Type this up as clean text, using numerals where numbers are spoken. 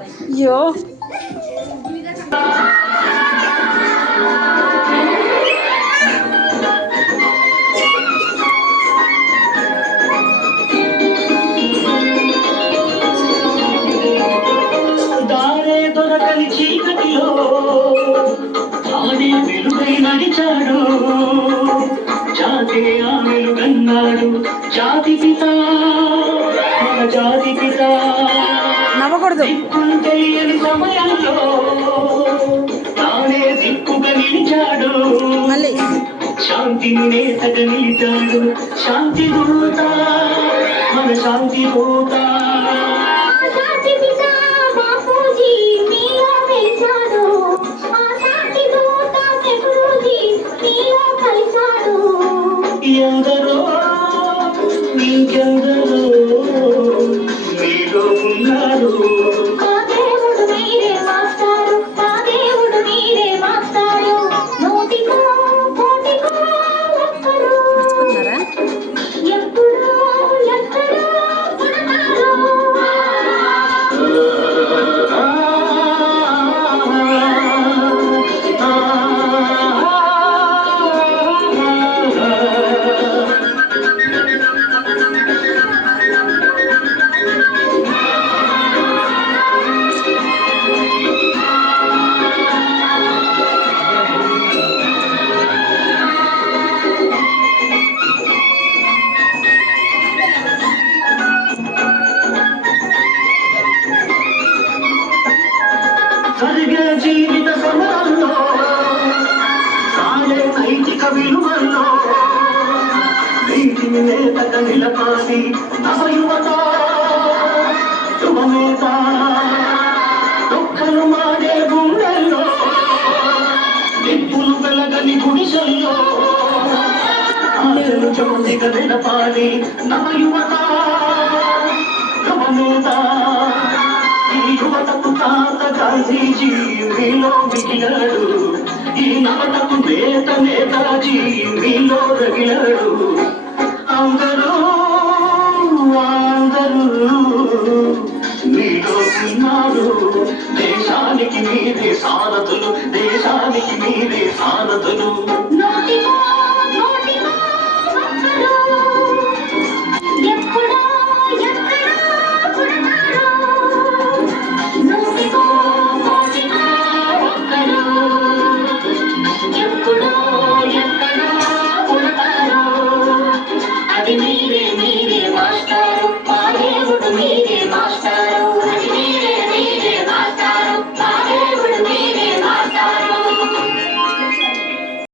అయ్యో దొరకని చీకటిలో ఆడే వెలుగై నడిచాడు జాతే ఆ వెలుగన్నాడు జాతి పిత మన జాతి పిత నవ్వకూడదు తెలియని సమయంలో తానే దిక్కుగా నిలిచాడు మళ్ళీ శాంతిని నేతగా నిలిచాడు శాంతి దూత మన శాంతి దూత ఎందరో నీకెందరో మీలో ఉన్నారు జరిగే జీవిత సమరంలో సాగే నైతిక విలువల్లో నీతిని నేతక నిలపాలి నవ యువత యువనేత దుఃఖలు మాడే గుండెల్లో నిప్పులు వెలగని గుడిసెల్లో ఆశలు జ్యోతిగా నిలపాలి నవ యువత యువనేత ఈ యువతకు తాత గాంధీజీ మీలో మిగిలాడు ఈ నవతకు నేత నేతాజీ మీలో రగిలాడు అందరూ